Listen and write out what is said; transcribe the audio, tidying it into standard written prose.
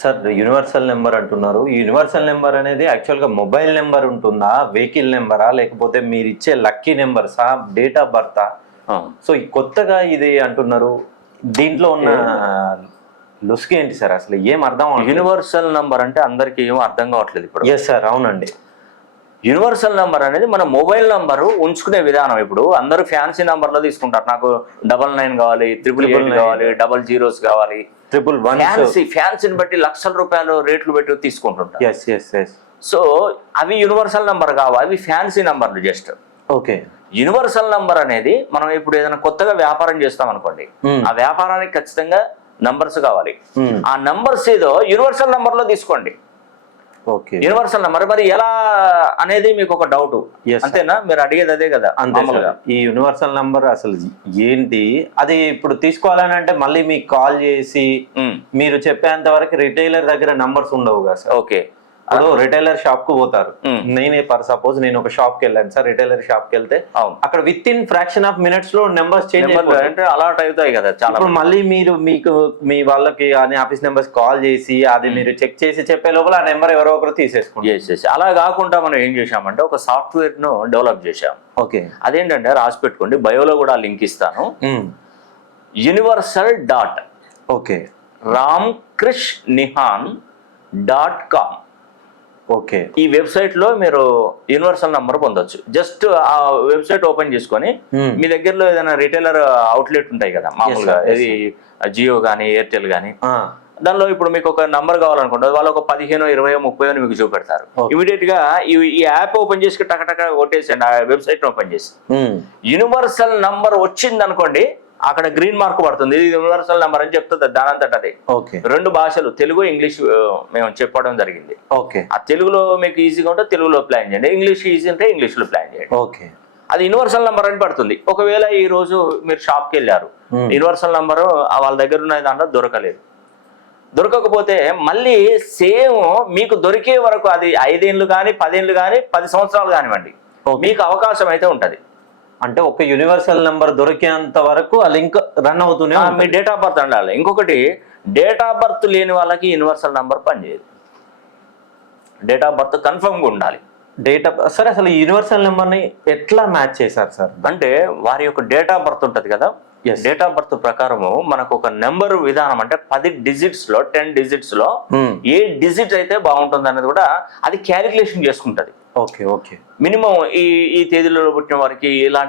Sir universal number అంటున్నారు. ఈ universal number అనేది యాక్చువల్గా మొబైల్ నెంబర్ ఉంటుందా, వెహికల్ నెంబరా, లేకపోతే మీరు ఇచ్చే లక్కీ నెంబర్సా, డేట్ ఆఫ్ బర్తా? సో ఈ కొత్తగా ఇది అంటున్నారు, దీంట్లో ఉన్న లుస్కి ఏంటి సార్? అసలు ఏం అర్థం? యూనివర్సల్ నంబర్ అంటే అందరికి ఏం అర్థం కావట్లేదు ఇప్పుడు. ఎస్ సార్, అవునండి. యూనివర్సల్ నంబర్ అనేది మన మొబైల్ నంబరు ఉంచుకునే విధానం. ఇప్పుడు అందరూ ఫ్యాన్సీ నంబర్లో తీసుకుంటారు. నాకు 99 కావాలి, 888 కావాలి, 00 కావాలి, 111. ఫ్యాన్సీని బట్టి లక్షల రూపాయలు రేట్లు పెట్టి తీసుకుంటుంటారు. Yes yes yes. సో అవి యూనివర్సల్ నంబర్ కావాలి, అవి ఫ్యాన్సీ నంబర్లు జస్ట్. ఓకే. యూనివర్సల్ నంబర్ అనేది మనం ఇప్పుడు ఏదైనా కొత్తగా వ్యాపారం చేస్తాం అనుకోండి, ఆ వ్యాపారానికి ఖచ్చితంగా నంబర్స్ కావాలి. ఆ నంబర్స్ ఏదో యూనివర్సల్ నంబర్ లో తీసుకోండి. ఓకే. యూనివర్సల్ నంబర్ మరి ఎలా అనేది మీకు ఒక డౌట్, అంతేనా? మీరు అడిగేది అదే కదా. ఈ యూనివర్సల్ నంబర్ అసలు ఏంటి? అది ఇప్పుడు తీసుకోవాలని అంటే మళ్ళీ మీకు కాల్ చేసి మీరు చెప్పేంత వరకు రిటైలర్ దగ్గర నంబర్స్ ఉండవు కదా సార్? ఓకే. అదో రిటైలర్ షాప్ కు పోతారు. నేనే సపోజ్ నేను ఒక షాప్ కి వెళ్ళాను సార్, రిటైలర్ షాప్ కి వెళ్తే అక్కడ with in fraction of minutes లో నెంబర్స్ చేంజ్ అంటే అలాట్ అవుతాయి కదా చాలా. ఇప్పుడు మళ్ళీ మీరు మీ వాళ్ళకి ఆఫీస్ నెంబర్స్ కాల్ చేసి అది మీరు చెక్ చేసి చెప్పే లోపల ఆ నెంబర్ ఎవరో ఒకరు తీసేసుకుంటారు. అలా కాకుండా మనం ఏం చేసామంటే ఒక సాఫ్ట్వేర్ ను డెవలప్ చేసాం. ఓకే. అదేంటంటే రాసి పెట్టుకోండి, బయోలో కూడా లింక్ ఇస్తాను. Universal dot okay ramkrishnihan.com. Okay. ఈ వెబ్సైట్ లో మీరు యూనివర్సల్ నంబర్ పొందొచ్చు. జస్ట్ ఆ వెబ్సైట్ ఓపెన్ చేసుకొని మీ దగ్గరలో ఏదైనా రిటైలర్ అవుట్లెట్ ఉంటాయి కదా మామూలుగా, ఇది జియో గానీ ఎయిర్టెల్ గానీ, దానిలో ఇప్పుడు మీకు ఒక నంబర్ కావాలనుకుంటే వాళ్ళు ఒక 15, 20, 30 మీకు చూపెడతారు. ఇమీడియట్ గా ఈ యాప్ ఓపెన్ చేసి టకటక కొట్టేసండి, ఆ వెబ్సైట్ ఓపెన్ చేసి యూనివర్సల్ నంబర్ వచ్చింది అనుకోండి, అక్కడ గ్రీన్ మార్క్ పడుతుంది, ఇది యూనివర్సల్ నెంబర్ అని చెప్తుంది దానంతట అది. 2 భాషలు, తెలుగు ఇంగ్లీష్ మేము చెప్పడం జరిగింది. ఆ తెలుగులో మీకు ఈజీగా ఉంటే తెలుగులో ప్లాన్ చేయండి, ఇంగ్లీష్ ఈజీ ఉంటే ఇంగ్లీష్ లో ప్లాన్ చేయండి. అది యూనివర్సల్ నెంబర్ అని పడుతుంది. ఒకవేళ ఈ రోజు మీరు షాప్ కి వెళ్ళారు, యూనివర్సల్ నెంబర్ వాళ్ళ దగ్గర ఉన్న దాంట్లో దొరకకపోతే మళ్ళీ సేమ్ మీకు దొరికే వరకు, అది 5 ఏళ్ళు కానీ 10 ఏళ్ళు కానీ 10 సంవత్సరాలు కానివ్వండి, మీకు అవకాశం అయితే ఉంటది. అంటే ఒక యూనివర్సల్ నెంబర్ దొరికేంత వరకు ఆ లింక్ రన్ అవుతూనే మీ డేట్ ఆఫ్ బర్త్ ఉండాలి. ఇంకొకటి, డేట్ ఆఫ్ బర్త్ లేని వాళ్ళకి యూనివర్సల్ నెంబర్ పనిచేయదు. డేట్ ఆఫ్ బర్త్ కన్ఫర్మ్ గా ఉండాలి. సరే, అసలు ఈ యూనివర్సల్ నెంబర్ ని ఎట్లా మ్యాచ్ చేశారు సార్? అంటే వారి యొక్క డేట్ ఆఫ్ బర్త్ ఉంటది కదా, డేట్ ఆఫ్ బర్త్ ప్రకారము మనకు ఒక నెంబర్ విధానం, అంటే 10 డిజిట్స్ లో 10 డిజిట్స్ లో ఏ డిజిట్ అయితే బాగుంటుంది అనేది కూడా అది క్యాలిక్యులేషన్ చేసుకుంటది. Okay okay. మినిమం ఈ తేదీలో పుట్టిన వారికి ఇలాంటి